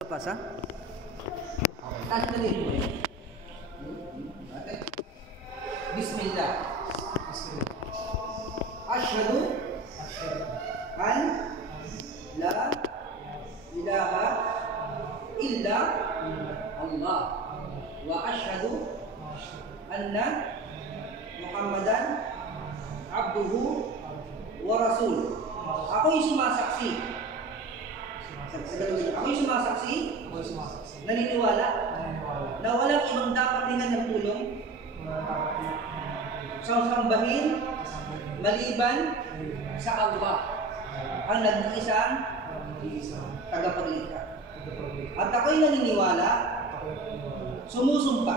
Pasa? Taas na rin mo yun. Bismillah. Ashhadu an la ilaha illa Allah wa ashhadu anna Muhammadan abduhu wa rasul. Ako'y sumasaksi. Ako'y sumasaksi, naniniwala na walang ibang dapat tingnan ng tulong sa sambahin maliban sa Allah, ang nag-iisang tagapaglikha. At ako'y naniniwala, sumusumpa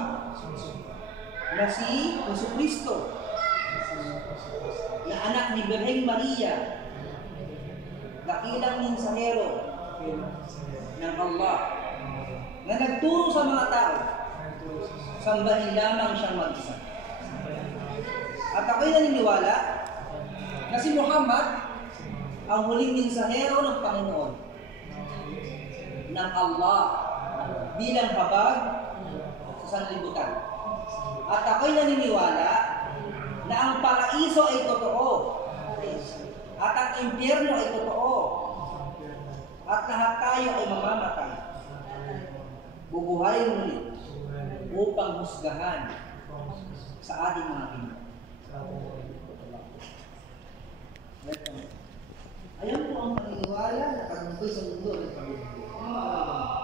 na si Jesucristo na anak ni Birheng Maria, dakilang mensahero ng Allah na nagturo sa mga tao, sambahin lamang siyang mag-isa. At ako'y naniniwala na si Muhammad ang huling mensahero ng Panginoon ng Allah bilang habag sa sanlibutan. At ako'y naniniwala na ang paraiso ay totoo at ang impyerno ay totoo at lahat tayo ay mamamatay, bubuhayin muli upang husgahan sa ating mga Pinoy. Ayan po ang paniniwala na katungkol sa mundo ng Panginoon.